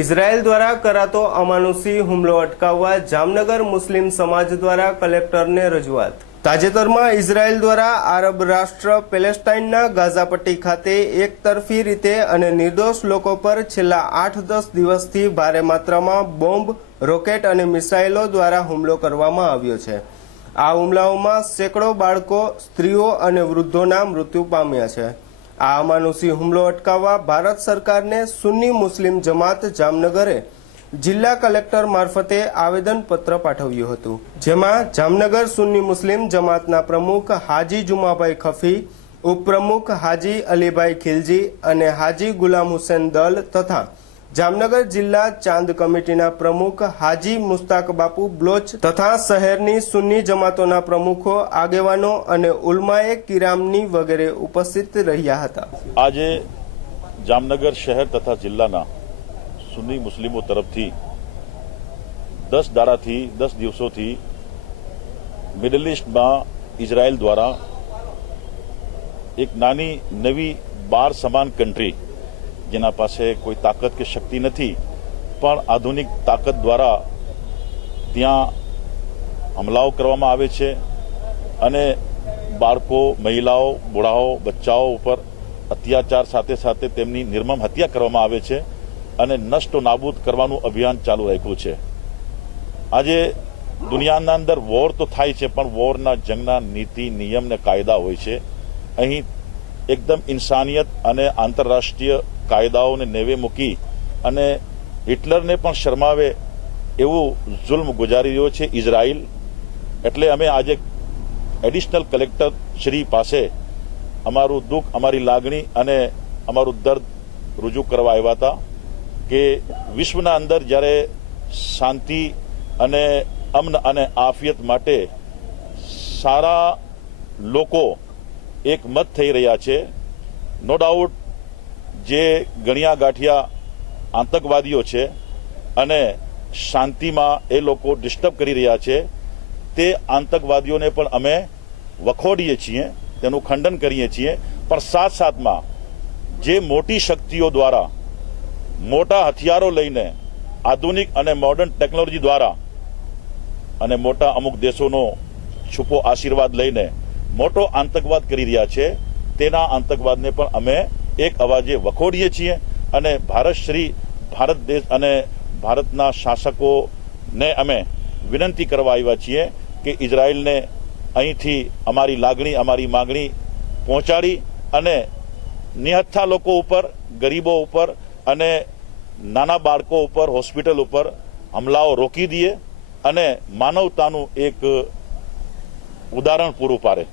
Israel દ્વારા કરાતો અમાનુષી હુમલો અટકાવવા જામનગર મુસ્લિમ સમાજ દ્વારા કલેક્ટરને રજૂઆત। તાજેતરમાં ઇઝરાયલ દ્વારા આરબ રાષ્ટ્ર પેલેસ્ટાઇનના ગાઝા પટ્ટી ખાતે એકતરફી રીતે અને નિર્દોષ લોકો પર છેલ્લા 8-10 દિવસથી ભારે માત્રામાં બોમ્બ, રોકેટ અને મિસાઇલો દ્વારા હુમલો કરવામાં આવ્યો છે। આ હુમલાઓમાં સેંકડો બાળકો, સ્ત્રીઓ અને વૃદ્ધોના મૃત્યુ પામ્યા છે। આ અમાનુષી હુમલો અટકાવવા ભારત સરકારને સુન્ની મુસ્લિમ જમાત જામનગરે જિલ્લા કલેક્ટર મારફતે આવેદનપત્ર પાઠવ્યું હતું, જેમાં જામનગર સુન્ની મુસ્લિમ જમાતના પ્રમુખ હાજી જુમાભાઈ ખફી, ઉપપ્રમુખ હાજી અલીભાઈ ખિલજી અને હાજી ગુલામ હુસેન દલ તથા જામનગર જિલ્લા ચાંદ કમિટીના પ્રમુખ હાજી મુસ્તાક બાપુ બ્લોચ તથા શહેરની સુન્ની જમાતોના પ્રમુખો, આગેવાનો અને ઉલમાએ કિરામની વગેરે ઉપસ્થિત રહ્યા હતા। આજે જામનગર શહેર તથા જિલ્લાના સુન્ની મુસ્લિમો તરફથી 10 દાડાથી 10 દિવસોથી મિડલ ઇસ્ટમાં ઇઝરાયલ દ્વારા એક નાની નવી બાર સમાન કન્ટ્રી, જેના પાસે કોઈ તાકાત કે શક્તિ નથી, પણ આધુનિક તાકાત દ્વારા ત્યાં હમલાઓ કરવામાં આવે છે અને બાળકો, મહિલાઓ, બુઢાઓ, બચ્ચાઓ ઉપર અત્યાચાર સાથે સાથે તેમની નિર્મમ હત્યા કરવામાં આવે છે અને નષ્ટ નાબૂદ કરવાનું અભિયાન ચાલુ રાખ્યું છે। આજે દુનિયાના અંદર વોર તો થાય છે, પણ વોરના જંગના નીતિ, નિયમ ને કાયદા હોય છે। અહીં એકદમ ઇન્સાનિયત અને આંતરરાષ્ટ્રીય કાયદાઓને નેવે મૂકી અને હિટલરને પણ શરમાવે એવું જુલ્મ ગુજારી રહ્યો છે ઇઝરાયલ। એટલે અમે આજે એડિશનલ કલેક્ટર શ્રી પાસે અમારું દુઃખ, અમારી લાગણી અને અમારું દર્દ રજૂ કરવા આવ્યા હતા કે વિશ્વના અંદર જ્યારે શાંતિ અને અમન અને આફિયત માટે સારા લોકો એકમત થઈ રહ્યા છે, નો ડાઉટ જે ગણ્યા ગાંઠિયા આતંકવાદીઓ છે અને શાંતિમાં એ લોકો ડિસ્ટર્બ કરી રહ્યા છે, તે આતંકવાદીઓને પણ અમે વખોડીએ છીએ, તેનું ખંડન કરીએ છીએ। પણ સાથ સાથમાં જે મોટી શક્તિઓ દ્વારા મોટા હથિયારો લઈને, આધુનિક અને મોડર્ન ટેકનોલોજી દ્વારા અને મોટા અમુક દેશોનો છુપો આશીર્વાદ લઈને મોટો આતંકવાદ કરી રહ્યા છે, તેના આતંકવાદને પણ અમે એક અવાજે વખોડીએ છીએ અને ભારત દેશ અને ભારતના શાસકોને અમે વિનંતી કરવા આવ્યા છીએ કે ઇઝરાયલને અહીંથી અમારી લાગણી, અમારી માંગણી પહોંચાડી અને નિહત્થા લોકો ઉપર, ગરીબો ઉપર અને નાના બાળકો ઉપર, હોસ્પિટલ ઉપર હમલાઓ રોકી દઈએ અને માનવતાનું એક ઉદાહરણ પૂરું પાડે।